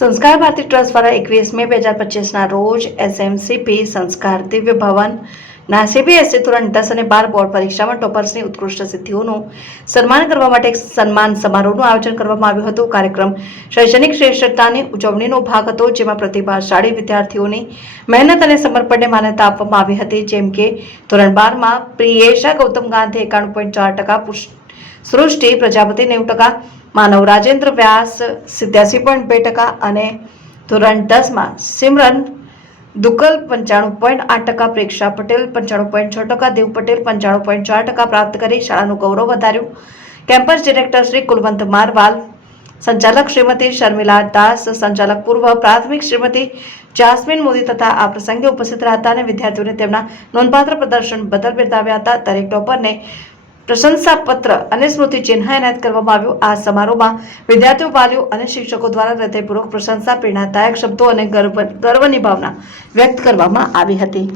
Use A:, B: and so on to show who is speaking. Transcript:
A: સંસ્કાર ભારતી ટ્રસ્ટ દ્વારા એકવીસ મે બે હજાર પચીસના રોજ એસએમસીપી સંસ્કાર દિવ્ય ભવન ના સીબીએસઈ ધોરણ દસ અને બાર બોર્ડ પરીક્ષામાં ટોપર્સની ઉત્કૃષ્ટ સિદ્ધિઓનું સન્માન કરવા માટે એક સન્માન સમારોહનું આયોજન કરવામાં આવ્યું હતું. કાર્યક્રમ શૈક્ષણિક શ્રેષ્ઠતાની ઉજવણીનો ભાગ હતો, જેમાં પ્રતિભાશાળી વિદ્યાર્થીઓની મહેનત અને સમર્પણને માન્યતા આપવામાં આવી હતી. જેમ કે ધોરણ બારમાં પ્રિયેશા ગૌતમ ગાંધી એકાણું પોઈન્ટ ચાર ટકા સૃષ્ટિ, પ્રજાપતિ નેવું ટકા માનવ રાજેન્દ્ર વ્યાસ સિત્યાસી પોઈન્ટ બે ટકા અને ધોરણ દસમાં સિમરન દુકલ પંચાણું પોઈન્ટ આઠ ટકા, પ્રેક્ષા પટેલ પંચાણું પોઈન્ટ છ ટકા, દેવ પટેલ પંચાણું પોઈન્ટ ચાર ટકા પ્રાપ્ત કરી શાળાનું ગૌરવ વધાર્યું. કેમ્પસ ડિરેક્ટર શ્રી કુલવંત મારવાલ, સંચાલક શ્રીમતી શર્મિલા દાસ, સંચાલક પૂર્વ પ્રાથમિક શ્રીમતી જાસ્મીન મોદી તથા આ પ્રસંગે ઉપસ્થિત રહ્યા હતા અને વિદ્યાર્થીઓને તેમના નોંધપાત્ર પ્રદર્શન બદલ બિરદાવ્યા હતા. દરેક ટોપરને પ્રશંસાપત્ર અને સ્મૃતિ ચિહ્ન એનાયત કરવામાં આવ્યું. આ સમારોહમાં વિદ્યાર્થીઓ, વાલીઓ અને શિક્ષકો દ્વારા હૃદયપૂર્વક પ્રશંસા પ્રેરણાદાયક શબ્દો અને ગર્વ ગર્વની ભાવના વ્યક્ત કરવામાં આવી હતી.